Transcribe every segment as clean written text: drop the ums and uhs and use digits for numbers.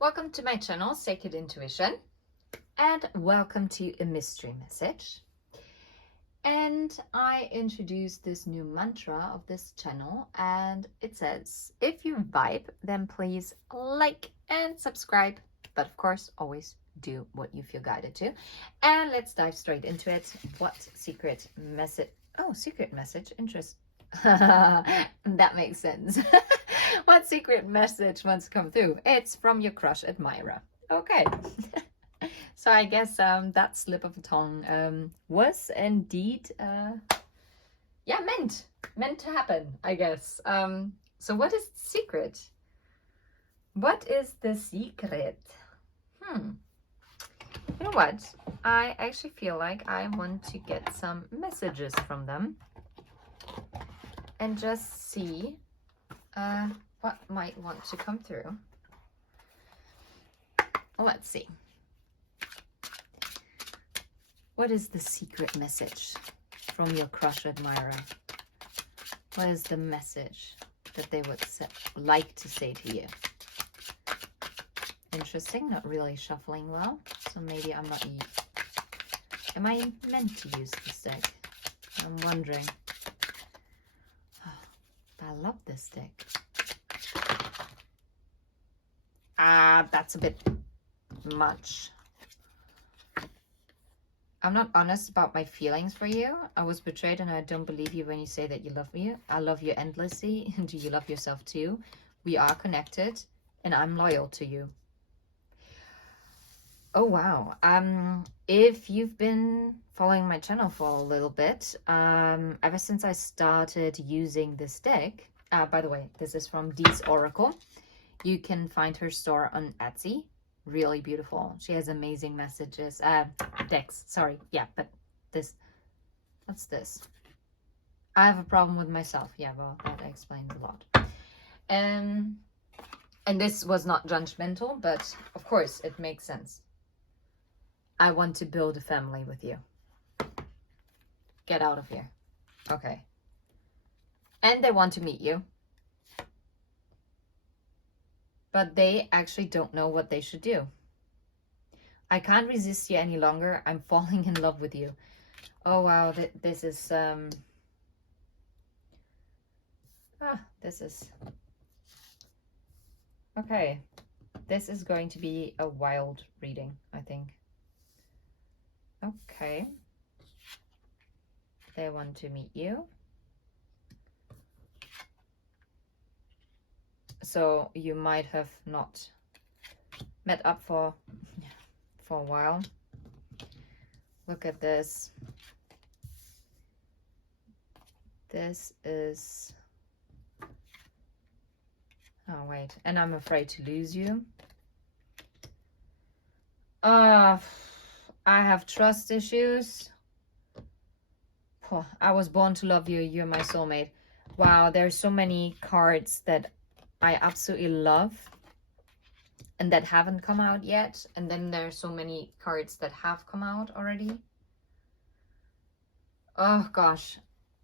Welcome to my channel, Sacred Intuition, and welcome to a mystery message. And I introduced this new mantra of this channel, and it says, if you vibe, then please like and subscribe, but of course, always do what you feel guided to. And let's dive straight into it. What secret message? Oh, secret message. Interest. That makes sense. What secret message wants to come through? It's from your crush admirer. Okay. So I guess that slip of the tongue was indeed meant to happen, I guess. So what is the secret? What is the secret? You know what? I actually feel like I want to get some messages from them and just see what might want to come through. Let's see. What is the secret message from your crush admirer? What is the message that they would like to say to you? Interesting, not really shuffling well. So maybe I'm not... Am I meant to use this deck? I'm wondering. I love this deck. That's a bit much. I'm not honest about my feelings for you. I was betrayed and I don't believe you when you say that you love me. I love you endlessly. Do you love yourself too? We are connected and I'm loyal to you. Oh, wow. If you've been following my channel for a little bit, ever since I started using this deck, by the way, this is from Dee's Oracle. You can find her store on Etsy. Really beautiful. She has amazing messages, decks, sorry. Yeah, but this, what's this? I have a problem with myself. Yeah, well, that explains a lot. And this was not judgmental, but of course it makes sense. I want to build a family with you. Get out of here. Okay. And they want to meet you. But they actually don't know what they should do. I can't resist you any longer. I'm falling in love with you. Oh, wow. This is... this is... Okay. This is going to be a wild reading, I think. Okay. They want to meet you. So you might have not met up for a while. Look at this. This is... Oh, wait. And I'm afraid to lose you. I have trust issues. Oh, I was born to love you. You're my soulmate. Wow, there's so many cards that I absolutely love and that haven't come out yet. And then there's so many cards that have come out already. Oh gosh.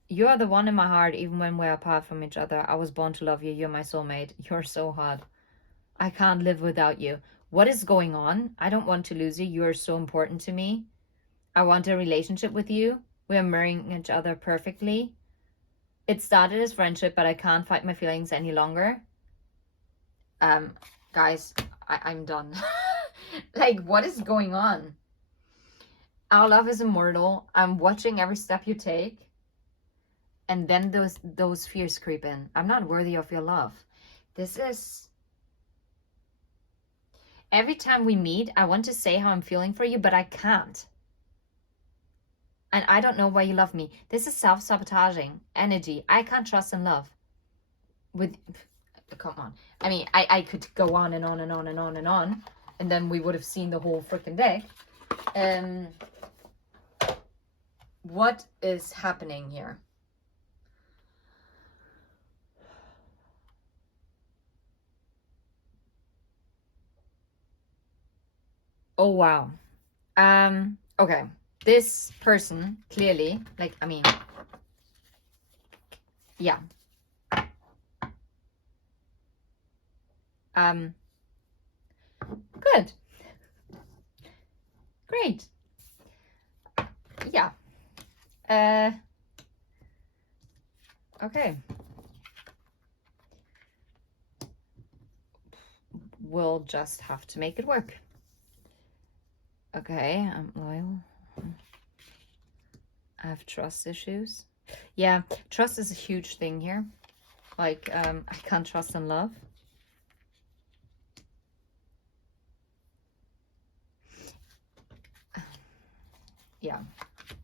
You're the one in my heart even when we're apart from each other. I was born to love you. You're my soulmate. You're so hot. I can't live without you. What is going on? I don't want to lose you. You are so important to me. I want a relationship with you. We are mirroring each other perfectly. It started as friendship, but I can't fight my feelings any longer. Guys, I'm done. Like, what is going on? Our love is immortal. I'm watching every step you take. And then those fears creep in. I'm not worthy of your love. This is... Every time we meet, I want to say how I'm feeling for you, but I can't. And I don't know why you love me. This is self-sabotaging energy. I can't trust and love. Come on. I mean, I could go on and on and on and on and on. And then we would have seen the whole freaking deck. What is happening here? Oh, wow. Okay. This person, clearly, like, I mean, yeah. Good. Great. Yeah. Okay. We'll just have to make it work. Okay, I'm loyal. I have trust issues. Yeah, trust is a huge thing here. Like, I can't trust in love. Yeah,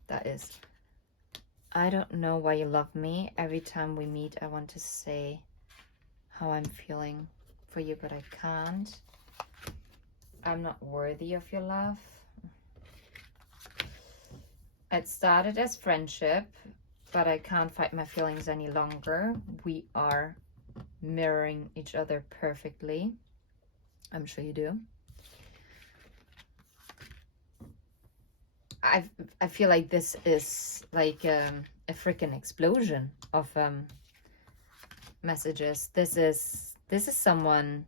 that is. I don't know why you love me. Every time we meet, I want to say how I'm feeling for you, but I can't. I'm not worthy of your love. It started as friendship, but I can't fight my feelings any longer. We are mirroring each other perfectly. I'm sure you do. I feel like this is like a freaking explosion of messages. This is someone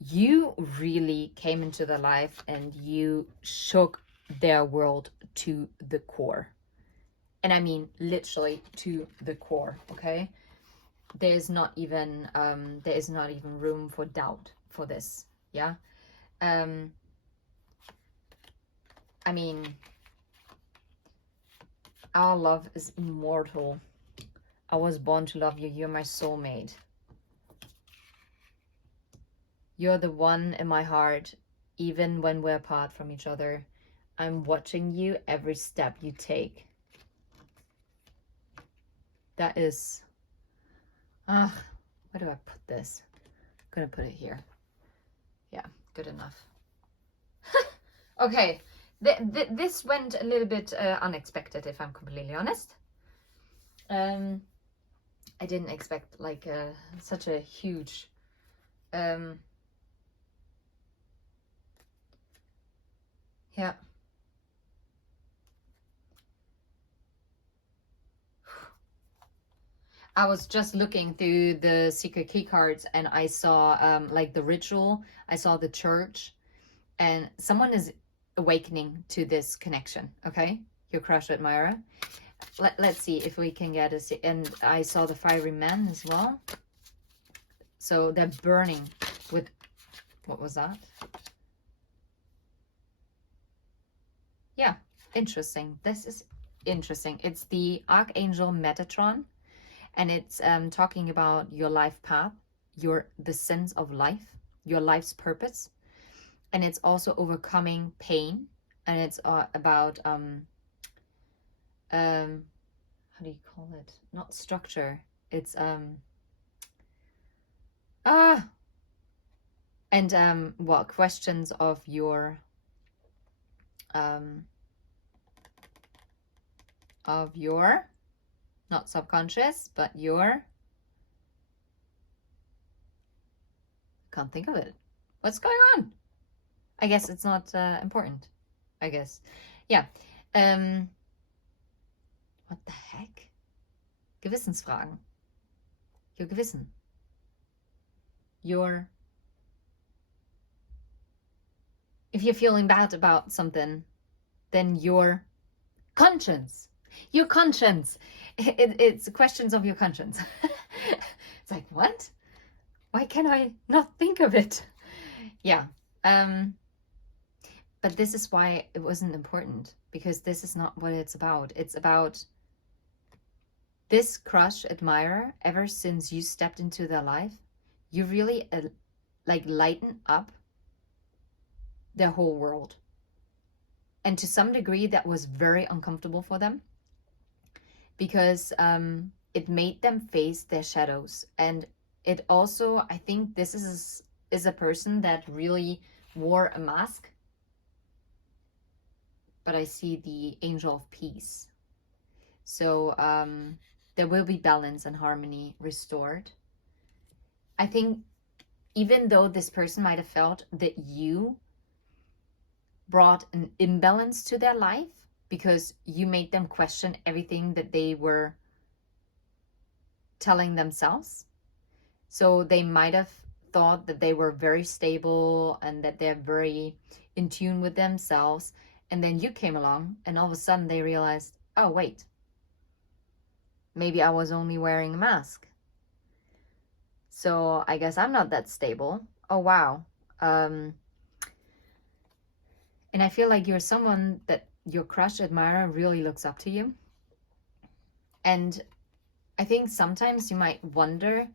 you really came into their life and you shook their world to the core. And I mean literally to the core, okay? There is not even room for doubt for this. Yeah. I mean, our love is immortal. I was born to love you. You're my soulmate. You're the one in my heart, even when we're apart from each other. I'm watching you every step you take. That is... where do I put this? I'm gonna put it here. Yeah, good enough. Okay, this went a little bit unexpected, if I'm completely honest. I didn't expect like such a huge yeah. I was just looking through the secret key cards and I saw like the ritual, I saw the church, and someone is awakening to this connection, okay? Your crush admirer. Let's see if we can get a... And I saw the fiery men as well. So they're burning with... What was that? Yeah, interesting. This is interesting. It's the Archangel Metatron. And it's talking about your life path, the sense of life, your life's purpose. And it's also overcoming pain. And it's about how do you call it? Not structure. It's and well, questions of your not subconscious, but your... Can't think of it. What's going on? I guess it's not important. I guess. Yeah. What the heck? Gewissensfragen. Your Gewissen. If you're feeling bad about something, then your conscience. Your conscience. It's questions of your conscience. It's like, what? Why can I not think of it? Yeah. But this is why it wasn't important, because this is not what it's about. It's about this crush admirer. Ever since you stepped into their life, you really like lighten up their whole world. And to some degree, that was very uncomfortable for them, because it made them face their shadows. And it also, I think this is a person that really wore a mask. But I see the angel of peace. So there will be balance and harmony restored. I think even though this person might have felt that you brought an imbalance to their life because you made them question everything that they were telling themselves. So they might have thought that they were very stable and that they're very in tune with themselves. And then you came along and all of a sudden they realized, oh, wait, maybe I was only wearing a mask. So I guess I'm not that stable. Oh, wow. And I feel like you're someone that your crush admirer really looks up to you. And I think sometimes you might wonder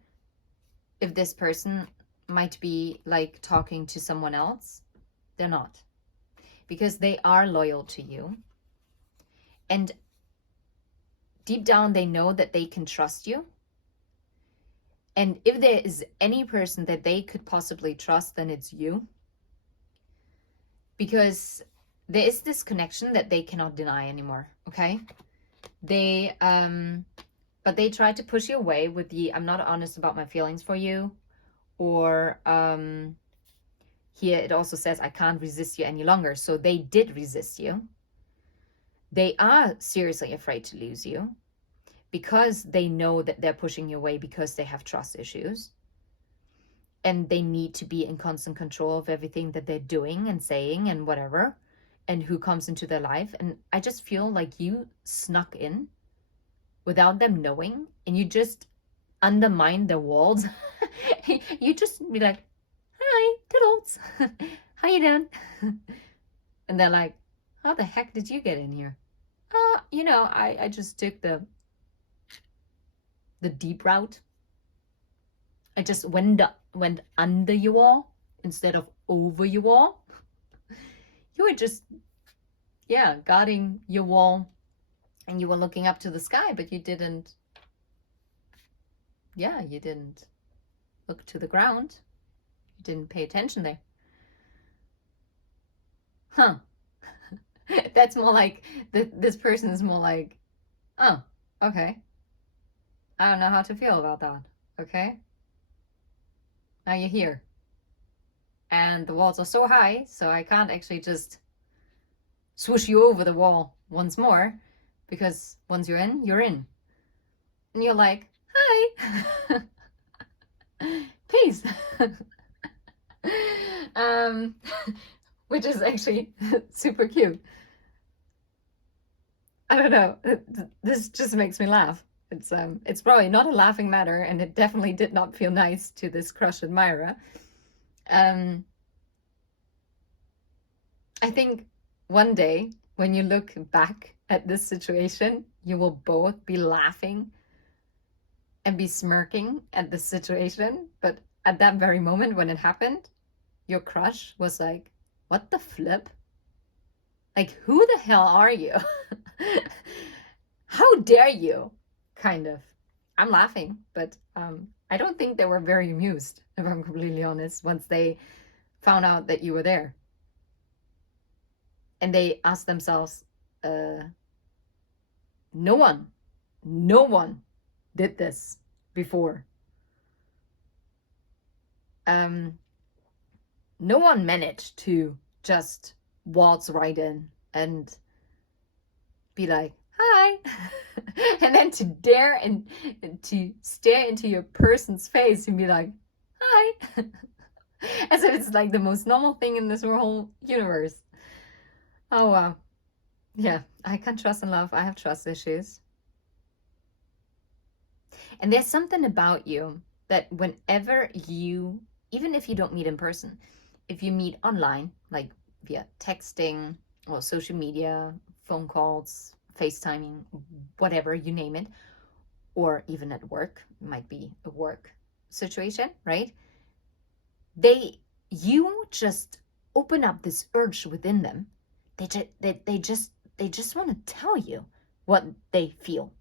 if this person might be like talking to someone else. They're not, because they are loyal to you. And deep down, they know that they can trust you. And if there is any person that they could possibly trust, then it's you. Because there is this connection that they cannot deny anymore, okay? But they try to push you away with the, I'm not honest about my feelings for you. Or here it also says, I can't resist you any longer. So they did resist you. They are seriously afraid to lose you because they know that they're pushing you away because they have trust issues. And they need to be in constant control of everything that they're doing and saying and whatever, and who comes into their life. And I just feel like you snuck in without them knowing, and you just undermine their walls. You just be like, hi, toodles. How you doing? And they're like, how the heck did you get in here? I just took the deep route. I just went under you all instead of over you all. You were just, guarding your wall, and you were looking up to the sky, but you didn't look to the ground. You didn't pay attention there. Huh. That's more like, this person is more like, oh, okay. I don't know how to feel about that, okay? Now you're here. And the walls are so high, so I can't actually just swoosh you over the wall once more, because once you're in, you're in. And you're like, hi. Peace. Which is actually super cute. I don't know. This just makes me laugh. It's probably not a laughing matter, and it definitely did not feel nice to this crush admirer. I think one day when you look back at this situation, you will both be laughing and be smirking at the situation. But at that very moment when it happened, your crush was like, what the flip? Like, who the hell are you? How dare you? Kind of. I'm laughing, but I don't think they were very amused, if I'm completely honest, once they found out that you were there. And they asked themselves, no one did this before. No one managed to just waltz right in and be like, hi. And then to dare and to stare into your person's face and be like, hi. As if it's like the most normal thing in this whole universe. Oh, wow. Yeah, I can't trust and love. I have trust issues. And there's something about you that whenever you, even if you don't meet in person, if you meet online, like via texting or social media, phone calls, FaceTiming, whatever, you name it, or even at work, it might be a work situation, right? You just open up this urge within them. They just want to tell you what they feel.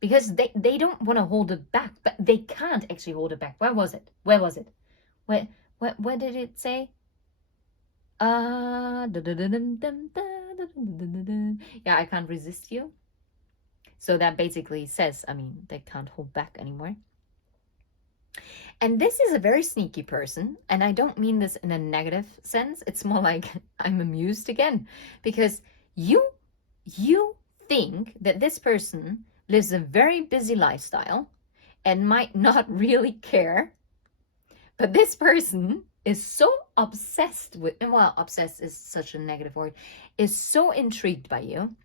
Because they don't want to hold it back, but they can't actually hold it back. Where was it? What did it say? Yeah, I can't resist you. So that basically says, they can't hold back anymore. And this is a very sneaky person, and I don't mean this in a negative sense. It's more like I'm amused again, because you think that this person lives a very busy lifestyle and might not really care, But this person is so obsessed with, well, obsessed is such a negative word, is so intrigued by you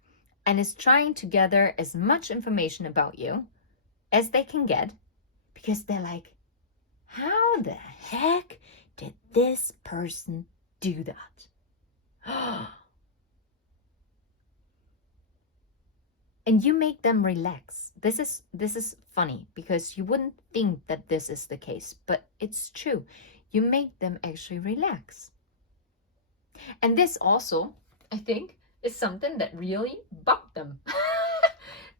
and is trying to gather as much information about you as they can get, because they're like, how the heck did this person do that? And you make them relax. This is funny because you wouldn't think that this is the case, but it's true. You make them actually relax. And this also, I think, is something that really bugged them.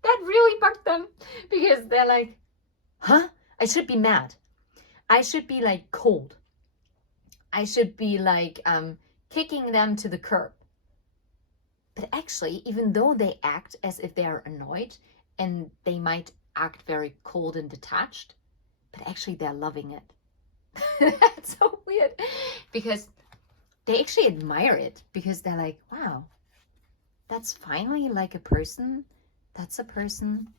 That really bugged them, because they're like, huh? I should be mad. I should be like cold. I should be like kicking them to the curb. But actually, even though they act as if they are annoyed, and they might act very cold and detached, but actually they're loving it. That's so weird, because they actually admire it, because they're like, wow, that's finally like a person. That's a person,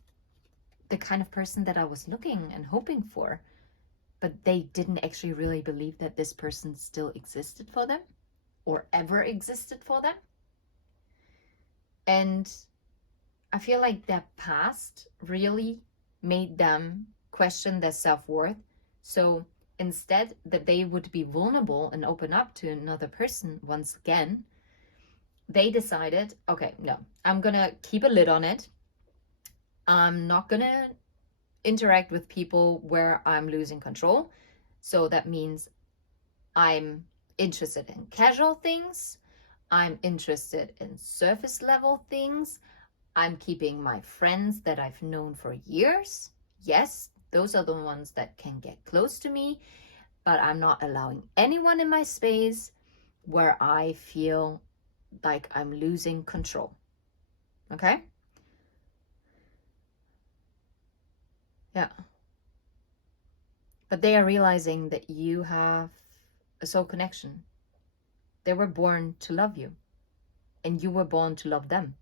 the kind of person that I was looking and hoping for. But they didn't actually really believe that this person still existed for them or ever existed for them. And I feel like their past really made them question their self-worth. So instead that they would be vulnerable and open up to another person once again, they decided, okay, no, I'm gonna keep a lid on it. I'm not gonna interact with people where I'm losing control. So that means I'm interested in casual things. I'm interested in surface level things. I'm keeping my friends that I've known for years. Yes, those are the ones that can get close to me, but I'm not allowing anyone in my space where I feel like I'm losing control. Okay? Yeah. But they are realizing that you have a soul connection. They were born to love you, and you were born to love them.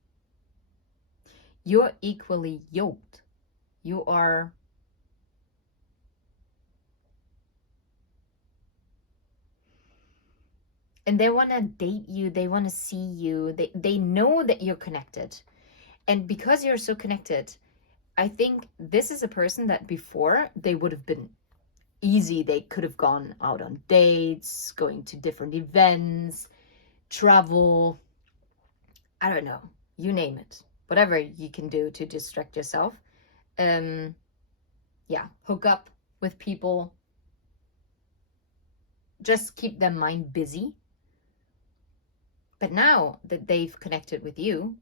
You're equally yoked. You are and they want to date you, they want to see you, they know that you're connected. And because you're so connected, I think this is a person that before they would have been easy. They could have gone out on dates, going to different events, travel, I don't know, you name it, whatever you can do to distract yourself. Yeah, hook up with people, just keep their mind busy. But now that they've connected with you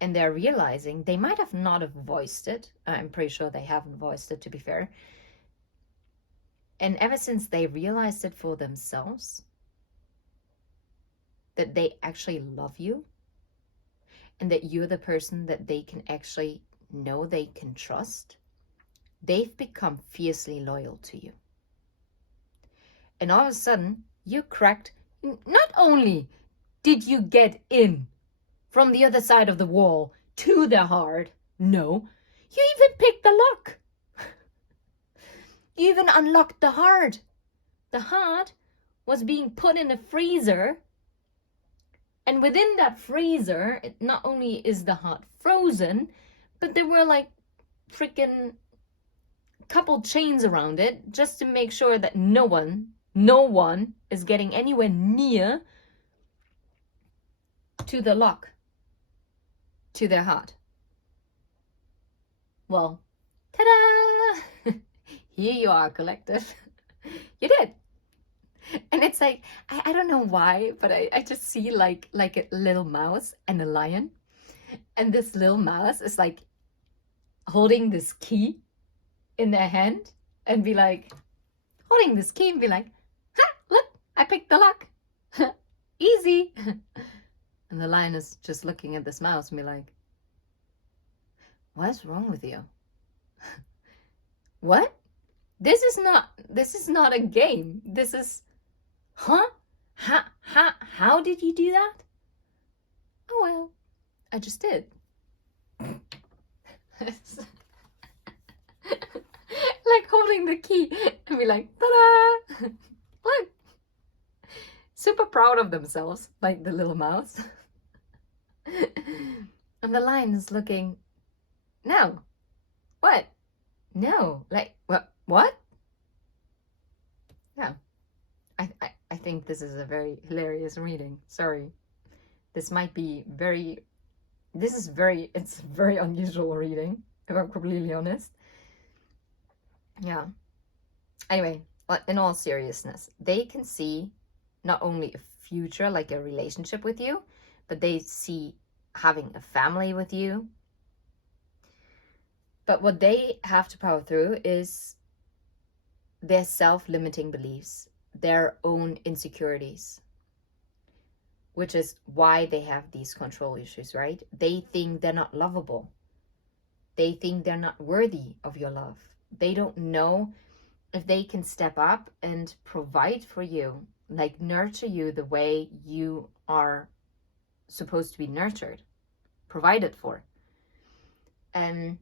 and they're realizing, they might have not have voiced it. I'm pretty sure they haven't voiced it, to be fair. And ever since they realized it for themselves, that they actually love you and that you're the person that they can actually know they can trust, they've become fiercely loyal to you. And all of a sudden, you cracked. Not only did you get in from the other side of the wall to their heart, no, you even picked the lock. You even unlocked the heart. The heart was being put in a freezer. And within that freezer, not only is the heart frozen, but there were like freaking couple chains around it just to make sure that no one is getting anywhere near to the lock, to their heart. Well, ta-da! Here you are, collective. You did. And it's like, I don't know why, but I just see like a little mouse and a lion. And this little mouse is like holding this key in their hand and be like, holding this key and be like, ha, look, I picked the lock. Easy. And the lion is just looking at this mouse and be like, what's wrong with you? What? This is not a game. This is, huh? How did you do that? Oh, well, I just did. like holding the key and be like, ta-da! Look, super proud of themselves, like the little mouse. And the lion is looking, no, what? No, like, what? Yeah, I think this is a very hilarious reading. Sorry. This might be it's a very unusual reading, if I'm completely honest. Yeah. Anyway, in all seriousness, they can see not only a future, like a relationship with you, but they see having a family with you. But what they have to power through is their self-limiting beliefs, their own insecurities, which is why they have these control issues, right? They think they're not lovable. They think they're not worthy of your love. They don't know if they can step up and provide for you, like nurture you the way you are supposed to be nurtured, provided for. And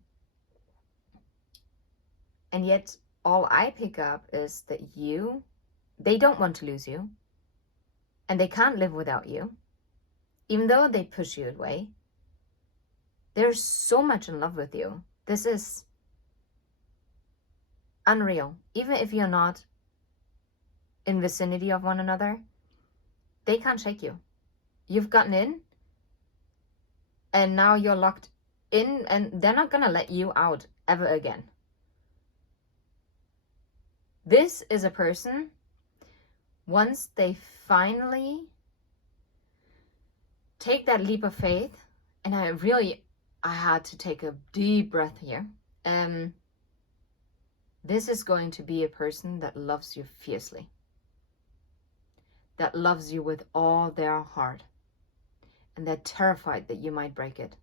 yet all I pick up is that they don't want to lose you, and they can't live without you, even though they push you away. They're so much in love with you. This is unreal. Even if you're not in vicinity of one another, they can't shake you. You've gotten in, and now you're locked in, and they're not gonna let you out ever again. This is a person, once they finally take that leap of faith, and I had to take a deep breath here. This is going to be a person that loves you fiercely, that loves you with all their heart, and they're terrified that you might break it.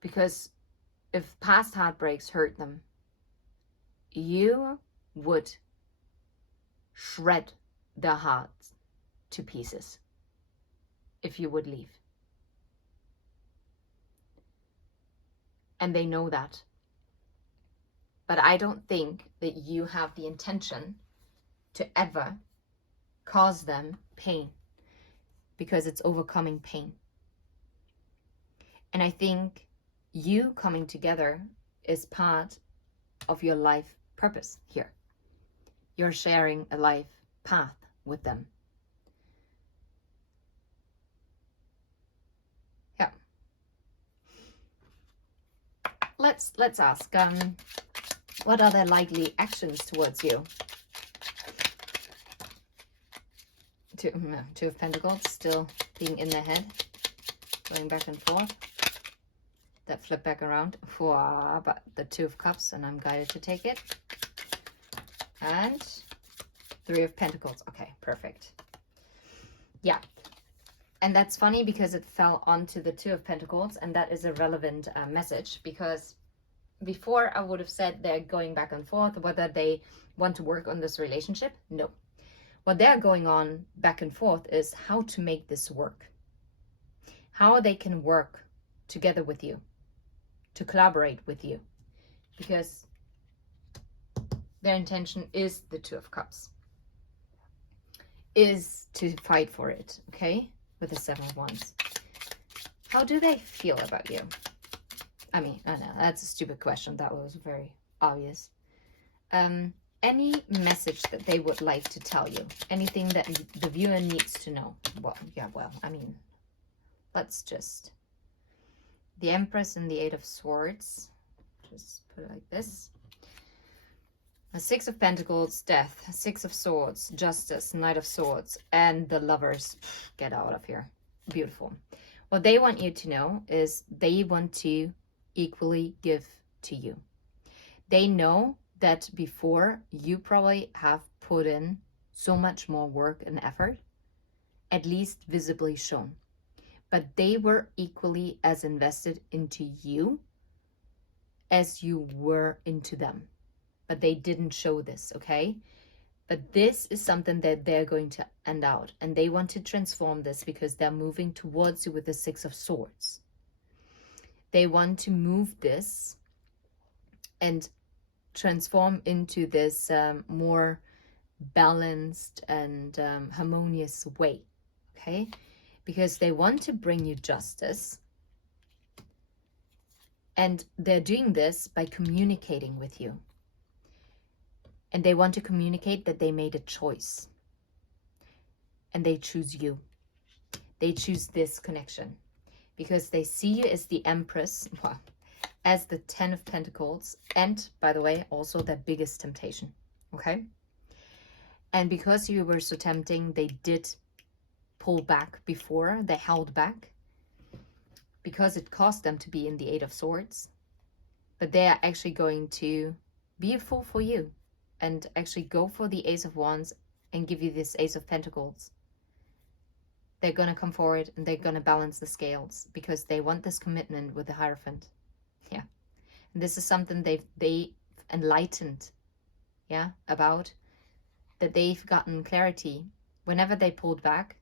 Because if past heartbreaks hurt them, you would shred their hearts to pieces if you would leave. And they know that. But I don't think that you have the intention to ever cause them pain, because it's overcoming pain. And I think you coming together is part of your life purpose here. You're sharing a life path with them. Yeah. Let's ask, what are their likely actions towards you? Two of Pentacles still being in their head, going back and forth. That flip back around. But the Two of Cups, and I'm guided to take it. And Three of Pentacles. Okay, perfect. Yeah. And that's funny because it fell onto the Two of Pentacles, and that is a relevant message, because before I would have said they're going back and forth, whether they want to work on this relationship. No. What they're going on back and forth is how to make this work. How they can work together with you, to collaborate with you, because their intention is the Two of Cups, is to fight for it, okay, with the Seven of Wands. How do they feel about you? I mean, I know, that's a stupid question. That was very obvious. Any message that they would like to tell you? Anything that the viewer needs to know? Well, I mean, let's just... The Empress and the Eight of Swords. Just put it like this. The Six of Pentacles, Death. Six of Swords, Justice, Knight of Swords, and the Lovers. Get out of here. Beautiful. What they want you to know is they want to equally give to you. They know that before you probably have put in so much more work and effort, at least visibly shown. But they were equally as invested into you as you were into them. But they didn't show this, okay? But this is something that they're going to end out. And they want to transform this because they're moving towards you with the Six of Swords. They want to move this and transform into this more balanced and harmonious way, okay? Because they want to bring you justice. And they're doing this by communicating with you. And they want to communicate that they made a choice. And they choose you. They choose this connection. Because they see you as the Empress, well, as the 10 of Pentacles. And, by the way, also their biggest temptation. Okay? And because you were so tempting, they did pull back before. They held back. Because it cost them to be in the 8 of Swords. But they are actually going to be a fool for you. And actually go for the Ace of Wands and give you this Ace of Pentacles. They're going to come forward and they're going to balance the scales. Because they want this commitment with the Hierophant. Yeah. And this is something they've enlightened. Yeah. About. That they've gotten clarity. Whenever they pulled back.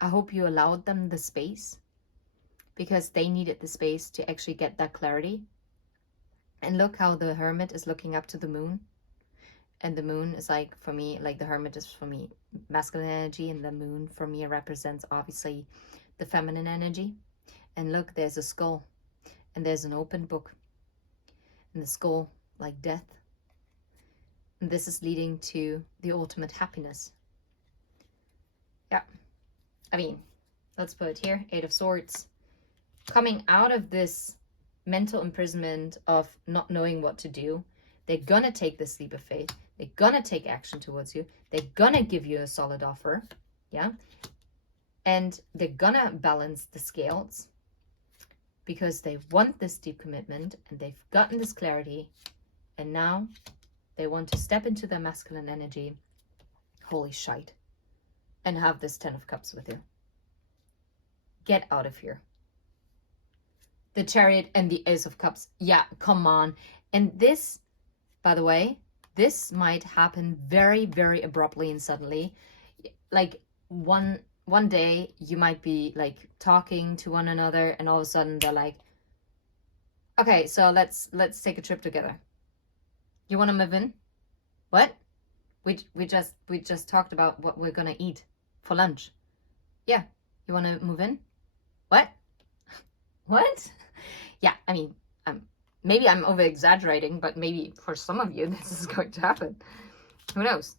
I hope you allowed them the space. Because they needed the space to actually get that clarity. And look how the Hermit is looking up to the moon. And the moon is like, for me, like the Hermit is for me masculine energy. And the moon for me represents obviously the feminine energy. And look, there's a skull. And there's an open book. And the skull, like death. And this is leading to the ultimate happiness. Yeah. I mean, let's put it here. 8 of Swords. Coming out of this mental imprisonment of not knowing what to do, they're gonna take this leap of faith. They're gonna take action towards you. They're gonna give you a solid offer. Yeah. And they're gonna balance the scales because they want this deep commitment and they've gotten this clarity. And now they want to step into their masculine energy. Holy shite. And have this 10 of Cups with you. Get out of here. The Chariot and the Ace of Cups. Yeah, come on. And this, by the way, this might happen very, very abruptly and suddenly. Like one day you might be like talking to one another and all of a sudden they're like, okay, so let's take a trip together. You want to move in? What? We just talked about what we're gonna eat for lunch. Yeah, you want to move in? What? What? Yeah, I mean, maybe I'm over-exaggerating, but maybe for some of you this is going to happen. Who knows?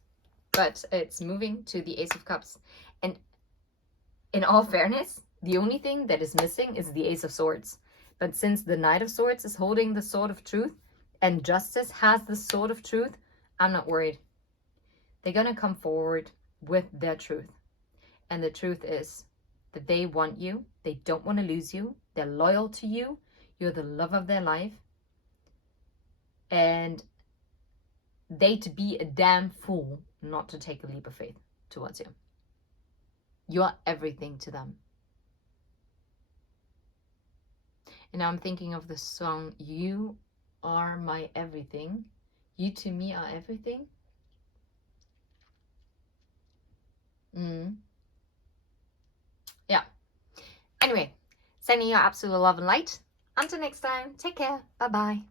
But it's moving to the Ace of Cups. And in all fairness, the only thing that is missing is the Ace of Swords. But since the Knight of Swords is holding the Sword of Truth, and Justice has the Sword of Truth, I'm not worried. They're going to come forward with their truth. And the truth is that they want you. They don't want to lose you. They're loyal to you. You're the love of their life. And they'd be a damn fool not to take a leap of faith towards you. You're everything to them. And now I'm thinking of the song, You Are My Everything. You to me are everything. Yeah. Anyway, sending you absolute love and light. Until next time, take care. Bye-bye.